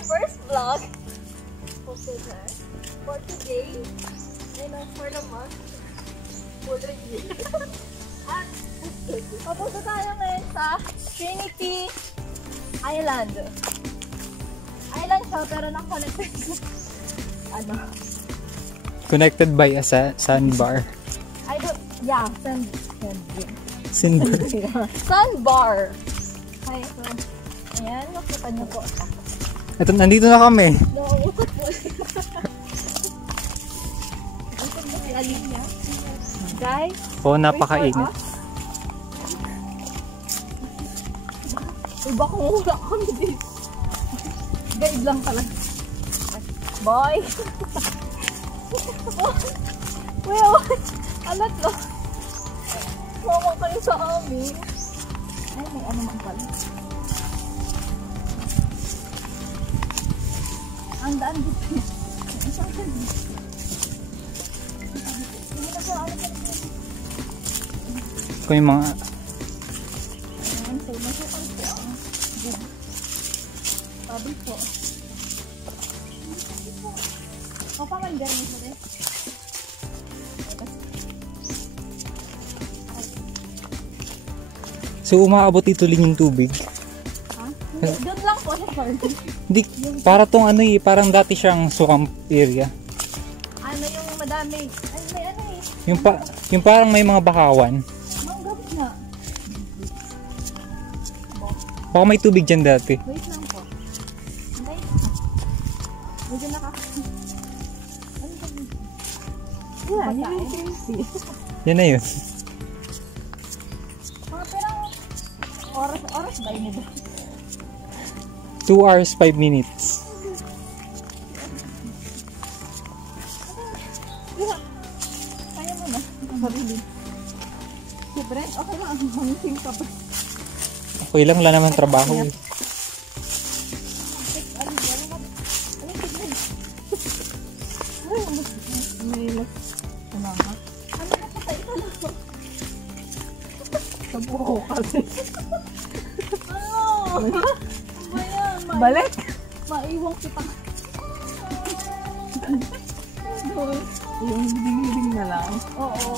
our first vlog for today and for the month for the year. At papunta tayo ngayon sa Trinity Island. Island siya pero na-connected ano? Connected by a sandbar. Yeah, sandbar. Okay, so ayan, nakita niyo po. Ito, nandito na kami. Nauukot po. Ikot mo si Alina. Guys. Oo, napakainit. Iba kung wala kami dito. Guide lang talaga. Boy. Well, alat lang. Mama kayo sa amin. Ay, may ano man pala. Ang daan dito. Isang daan dito. Hindi na po, alam na dito. Ito yung mga... Ayan, so masukal po ang sabi po. Papamandan mo rin. So, umaabot ito lang yung tubig. Ha? Doon lang po siya, sorry. Hindi, para tong ano eh, parang dati siyang swamp area. Ano yung madami? Ay, may ano eh. Yung parang may mga bakawan. Manggap na. Baka may tubig dyan dati. Wait lang po. Wait. Medyo ano ba dito? Yeah, yun yung crazy. Yan na yun. Mga perang oras ba yun ba? 2 hours, 5 minutes. Kaya mo na. Sarili. Si Brent, okay lang. Mangising ka ba? Okay lang, wala naman trabaho eh. Sa buho kasi. Ano? Balik? Maiwang kita. Yung hiding-hiding na lang. Oo.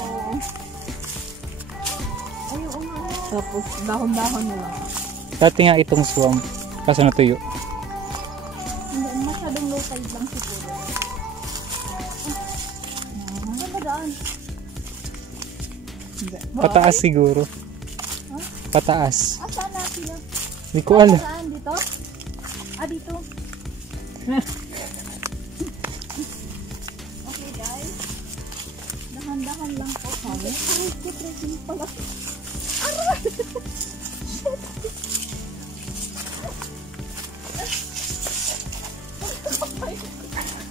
Ayaw nga. Tapos dahon-dahon na lang. Dati nga itong swamp, kaso natuyo. Hindi, masyadong low tide lang siguro. Ano ba daan? Pataas siguro. Huh? Pataas. Saan na sila? Hindi ko alam. Saan? Dito? Dito. Okay guys. Dahan-dahan lang po kami. Ay, depressing pala. Aray!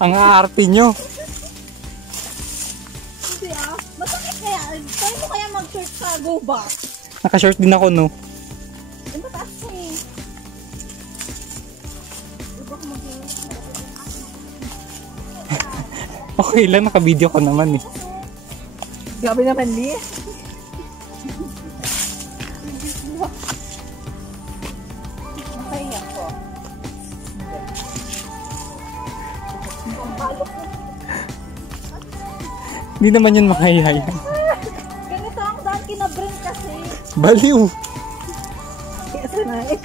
Ang aarte nyo. Kasi masakit kaya. Kaya mo kaya mag-short sa go back? Naka-short din ako no. Mataas ka eh. Okay lang, naka-video ko naman eh. Grabe naman di. Okay ako. Hindi naman yun makahihaya. Ganito ang daan kinabrand kasi. Baliw! Kasi na eh.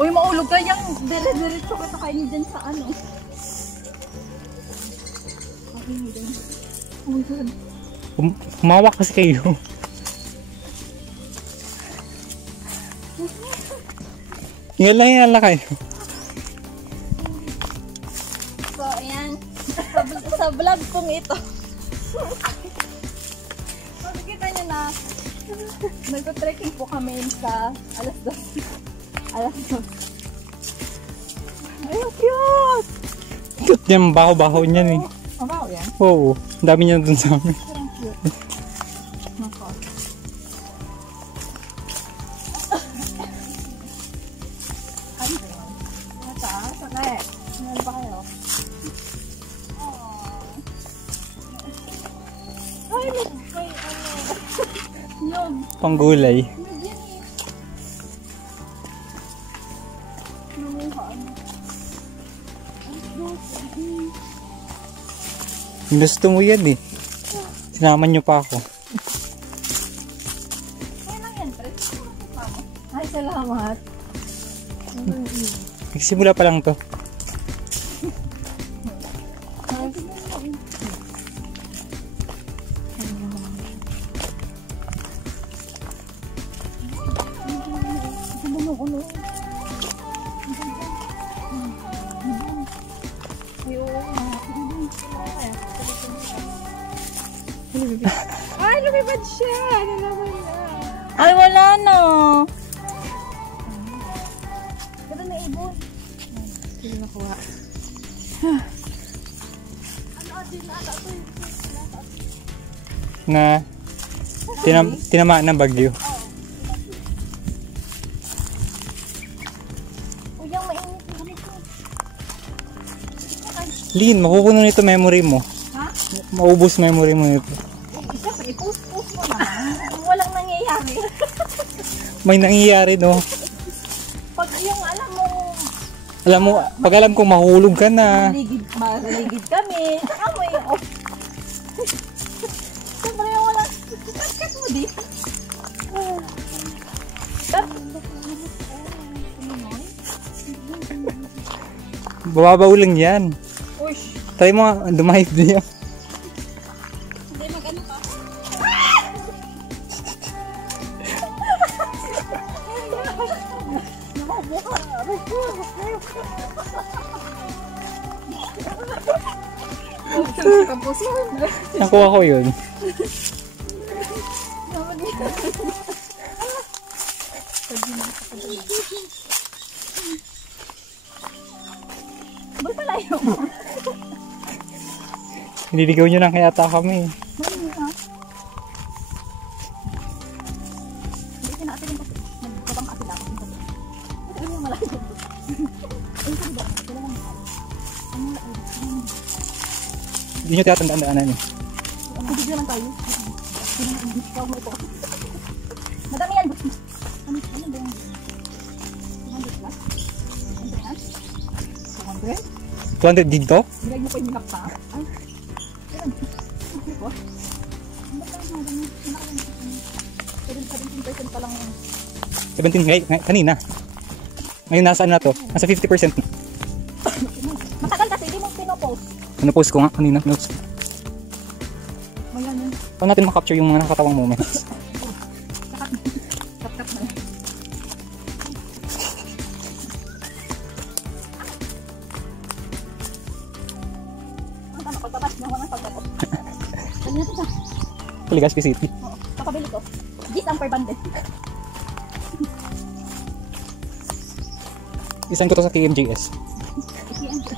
Uy, maulog ka yung dire-diretso kita kayo dyan sa ano. Humawak kasi kayo. Yan lang kayo. So, ayan. Sa vlog kong ito. Makikita nyo na nagpo-trekking po kami sa alas 2. Ay, cute! Cute yan, baho-baho niyan eh. Baho yan? Oo, dami niya dun sa amin. Parang cute. Nako. Ano yun? Mataas? Okay. Meron pa kayo? Ay, may ano. Yun. Panggulay. Gusto mo yan eh. Sinaman niyo pa ako. Kaya lang yan, Fred. Ay, salamat. Nagsimula pa lang to. Ay, lumipad siya. Nalaman na. Ay, wala na. Pero may ibon. Hindi nakuha. Na tinamaan ng bagyo. Uy, yung mainit na kami ko. Lin, mapupuno nito memory mo. Ha? Maubos memory mo nito. Isa pa, i-post-post mo na. Walang nangyayari. May nangyayari no. Pag yung Alam mo, pag alam kong mahulog ka na. maligid kami. Saka mo yung off. Siyempre yung walang cut mo di. Bababaw lang yan. Ush. Try mo nga, dumahib niya. Hindi, mag-ano ka. Nakuha ko yun. Ba't pala yun? Nililigaw nyo lang kaya ata kami. Hindi ka natin yung magkabang atin ako. Ito yung malaki. Hindi nyo tiyatandaan-daanan nyo. Hindi naman tayo. Madami yan. Ano ba yan? 200 plus? 200 yan? 200? 200 dito? Bilay mo pa yung minap pa? Ay. Ayan. Ano ba? Ano ba yung 17% pa lang yan. 17 kanina. Ngayon nasaan na to? Nasa 50% na. Matagal kasi, hindi mo pinopost. Ano post ko nga kanina? Notes. Mayan yun. Paano natin makapture yung mga nakakatawang moments? Cut na. Ang tama, pagtapas ng mga pagtapos. Dali natin siya. Legazpi City. Oo, papabili ko. Gis ang per bundle. Isan ko to sa KMJS. Ikian ko.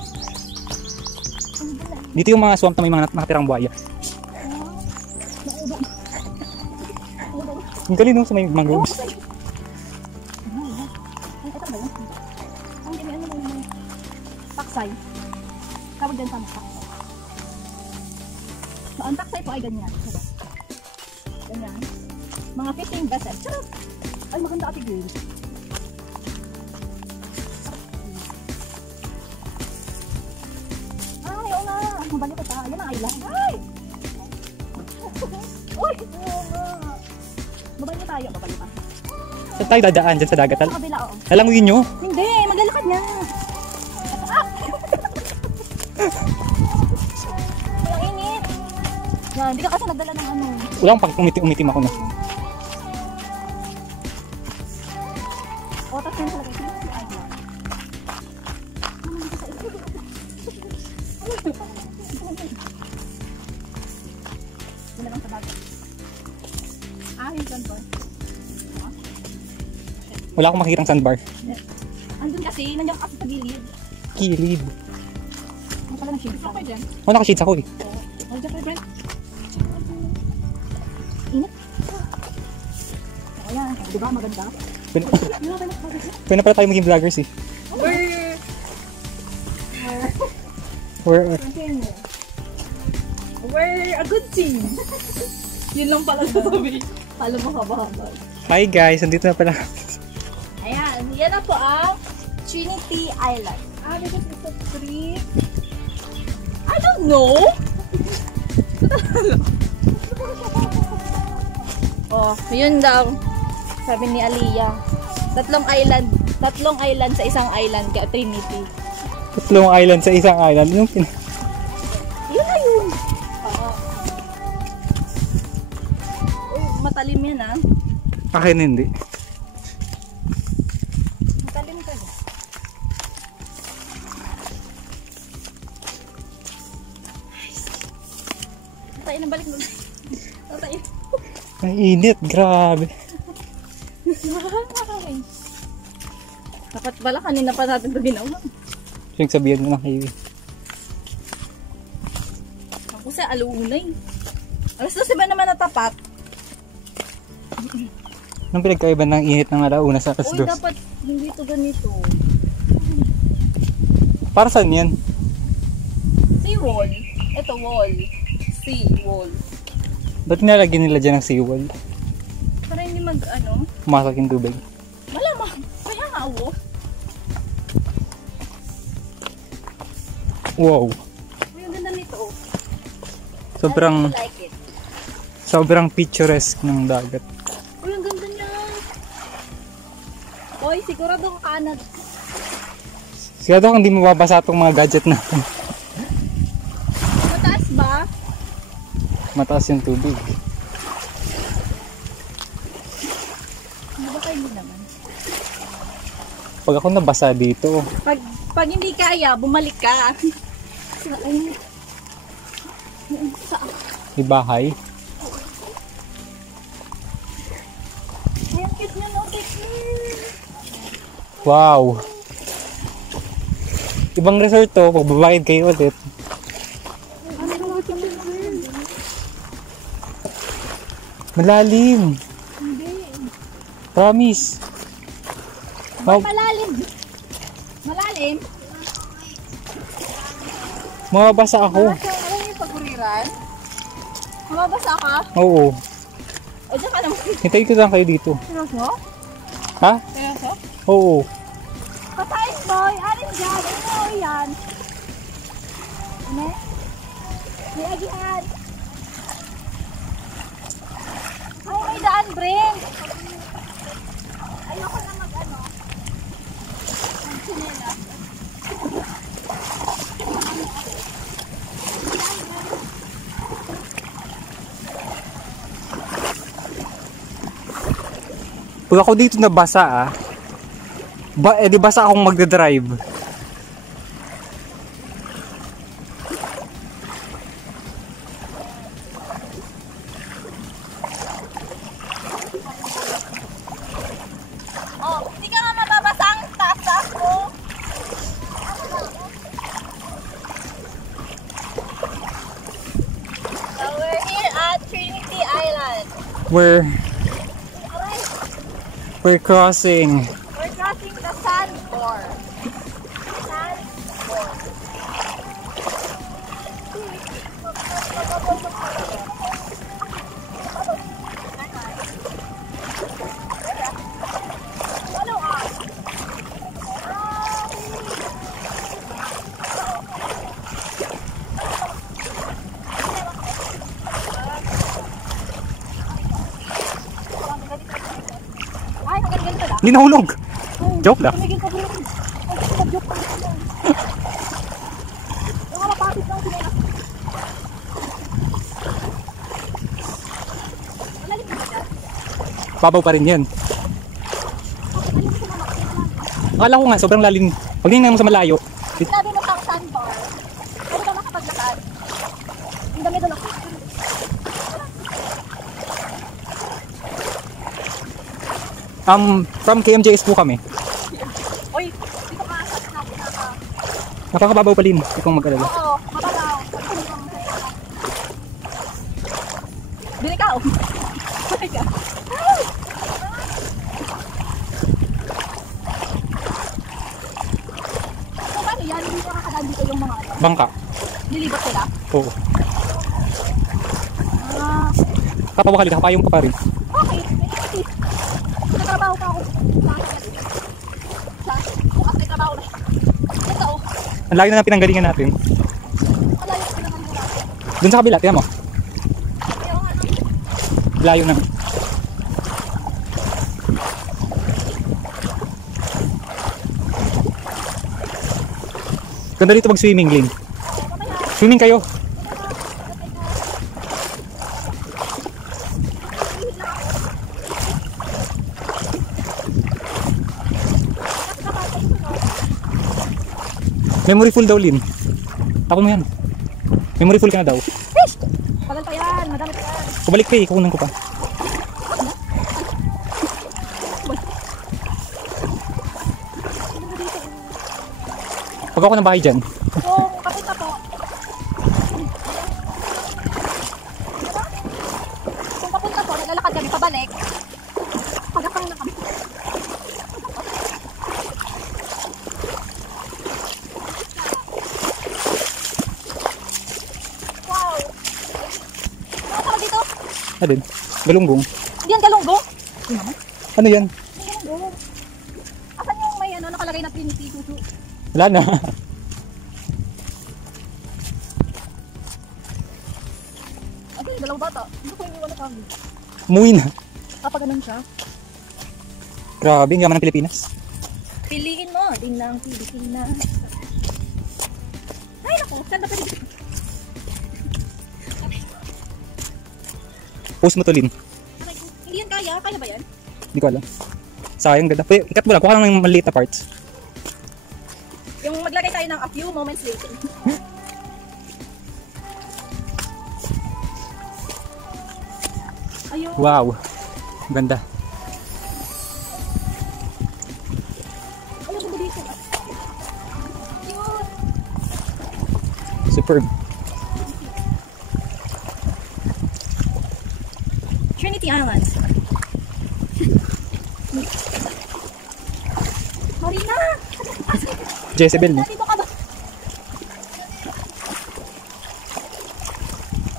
Dito yung mga swamp na may mga nakatirang buhaya. Ang galing no, sa may mangroves. Ay, ito ba yun? Ang gini, ano mo yung taksay. Tawag din sa taksay. So, ang taksay po ay ganyan. Ganyan. Mga fishing vessel. Charot! Ay, maganda ati girl. Ay, oo nga. Mabalik ko pa. Yan ang island. Ay! Uy! Oo nga. Babalik tayo. Babalik pa. Saan tayo dadaan? Dyan sa dagat? Sa kabila, oo. Alanguin nyo? Hindi, maglalakad niya. Ang init. Yan, hindi ka kasi nagdala ng ano. Wala akong pag umitim ako na. O, tapos yan talaga. Sino si Ayla? Yun na lang sa bago. Hinsan po. Wala akong makikitang sandbar. Andun kasi, nandiyan kasi sa gilid. Kilid. Ano pala ng shades ako dyan? Oh, naka-shades ako eh. Ano dyan kayo, friend? Init. O yan, diba maganda? Pwede na pala tayo maging vloggers eh. We're a good team. Yun lang pala sasabihin. Pala mo haba-haba. Hi guys, andito na pala. Ayan, yan na po ang Trinity Island. This is the tree. I don't know. Oh, yun daw. Sabi ni Aliyah. Tatlong island sa isang island ka, Trinity. Tatlong island sa isang island. Yun na yun. Oo. Oh, matalim yan ah. Akin hindi. Matalim ka. Tatay na balik mo. Tatay. Ang init, grabe. Dapat pala kanina pa natin ito ginawa. Yung sabihan mo na kayo. Ako sa alunay. Alas 12 ba naman natapat? Anong pinagkaiba ng init ng alauna sa alas Uy, 2? dapat hindi ito ganito. Para saan yan? Seawall. Ito wall. Seawall. Ba't nilalagyan nila dyan ng seawall? Para hindi mag ano? Pumasok yung tubig. Malamang. Kaya nga oh. Wow. Uy, ang ganda nito oh. Sobrang, I like it. sobrang picturesque ng dagat. Uy, ang ganda niya. Uy, sigurado ka kaanad. Sigurado kang hindi mababasa itong mga gadget na. Mataas ba? Mataas yung tubig. Hindi ba kayo naman? Pag ako nabasa dito, Pag hindi kaya, bumalik ka. Ayun. Saan? may bahay. Ayan, cute niya, no? Wow. Ibang resort to, pag babayad kayo ulit. Malalim. Hindi. Promise. Wow. Malalim. Malalim? Mababasa ako. Alam niyo yung pagkuriran? Mababasa ka? Oo. O, dyan ka naman. Hintayin ko lang kayo dito. Seryoso? Ha? Seryoso? Oo. Patayin boy! Alin dyan? Ano yan? Ano? May agihan. Ay, may daan, Brent. Ayoko na mag-ano. Ang sinela. Pag ako dito nabasa di basa akong magdadrive. Oh, hindi ka nga mababasa ang taas ko. So we're here at Trinity Island. We're crossing. We're crossing the sandbar. Sandbar. Follow us. Ay, nagaganda pala. Hindi nahulog. Joke lang. Tumigil ka bro. Joke pa. Yung malapapit lang sila. Malalim ba siya? Babaw pa rin yan. Akala ko nga, sobrang lalim. Pag tingnan mo sa malayo. Sinabi mo pang sandbar. Ano ba makapaglakaan? Ang dami doon ako. From KMJS po kami. Uy, dito ka sa pinaka. Napakababaw pa rin. Ikaw mag-alala. Oo, mababaw. Bili ka, oh. Bili ka. So, paano yan? Hindi ko nakakadaan dito yung mga ano. Bangka. Nilibat sila? Oo. Ah, Kapawakali, kapayong ka pa rin. okay. Nagtrabaho pa ako. Bukas may trabaho na. Ito, oh. Ang layo na ng pinanggalingan natin. Malayo. Doon sa kabila, tiyan mo. Ayaw nga. Layo na. Ganda dito mag-swimming, Lynn. Swimming kayo. Memory full daw, Lynn. Tapon mo yan. Memory full ka na daw. Fish! Tagal pa yan. Madami pa yan. Kubalik pa eh. Kukunan ko pa. Pag ako ng bahay dyan. Kung kapunta po. Kung kapunta po, naglalakad kami pabalik. Pagkakang na kami. Wow! Ano tawag dito? Ano din? Galunggong. Hindi yan galunggong. Hindi naman. Ano yan? Galunggong. Asan yung may ano, nakalagay na Trinity Susu? Wala na. Okay, dalawang bata. Hindi ko yung iwan na kami. Umuwi na. Kapag ganun siya, Grabe, ang yaman ng Pilipinas. piliin mo din ng Pilipinas. Ay, naku, saan na pwede? Post mo to, Lynn. Okay, hindi yan kaya. Kaya ba yan? Hindi ko alam. Sayang, ganda. Pwede, ikat mo lang. Kuha lang ng maliit na parts. Yung maglagay tayo ng a few moments later. Ayun. Wow. Ganda. Ayun, ganda dito. Ayun. Superb. Trinity Islands. Marina! Jezebel, no? Dito ka ba?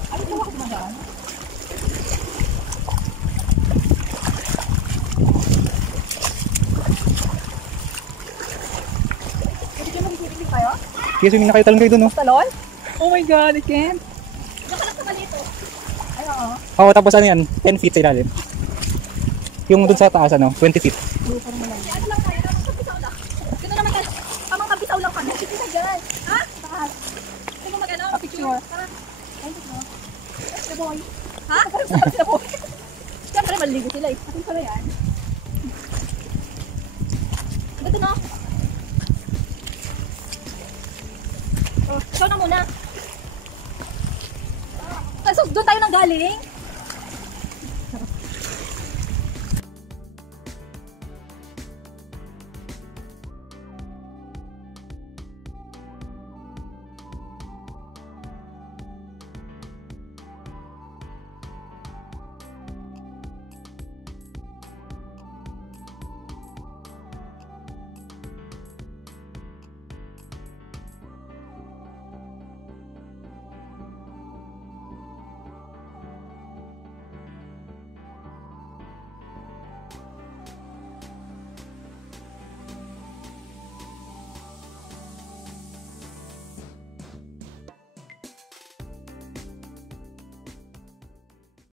Ay, ito ako dumadaan. Pwede kayo mag-swimming tayo? Sige, swimming na kayo. Talon kayo dun, no? Talon? Oh my God, I can't. Nakalak ka ba dito? Ay, oo. Oo, tapos ano yan? 10 feet sa ilalim. Yung dun sa taas, ano? 20 feet. Ano lang tayo? Kapisaw lang. Gano'n naman tayo. Tamang kapisaw lang kami. Sige dyan. Ha? Takas. Hindi mo mag-ano? Picture. Tara. Ayun, picture. The boy. Ha? The boy. Siyempre, maligo sila eh. Atin pala yan. Ito na. Oh, ikaw na muna. So, doon tayo nang galing.